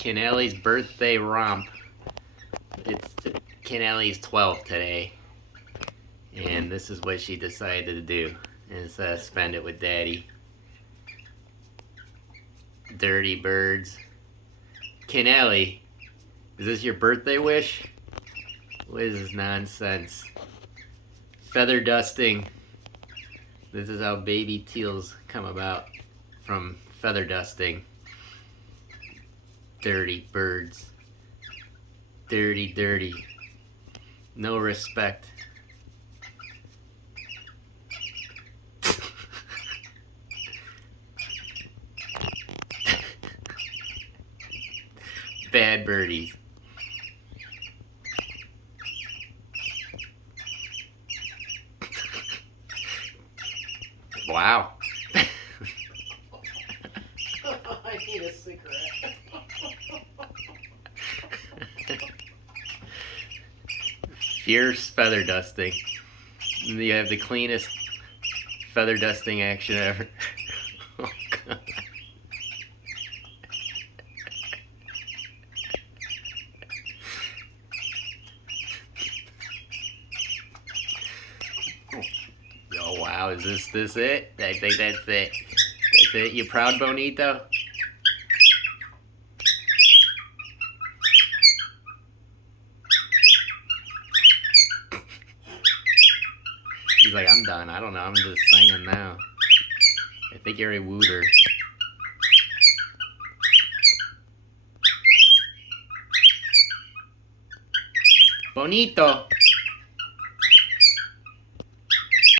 Kaneli's birthday romp. It's Kaneli's 12 today. And this is what she decided to do. Is spend it with Daddy. Dirty birds. Kaneli, is this your birthday wish? What is this nonsense? Feather dusting. This is how baby teals come about, from feather dusting. Dirty birds. Dirty, dirty. No respect. Bad birdies. Wow. I need a cigarette. Fierce feather dusting. You have the cleanest feather dusting action ever. Oh, God. Oh wow, is this it? I think that's it. That's it. You proud, Bonito? He's like, I'm done. I don't know. I'm just singing now. I think you're a wooter. Bonito.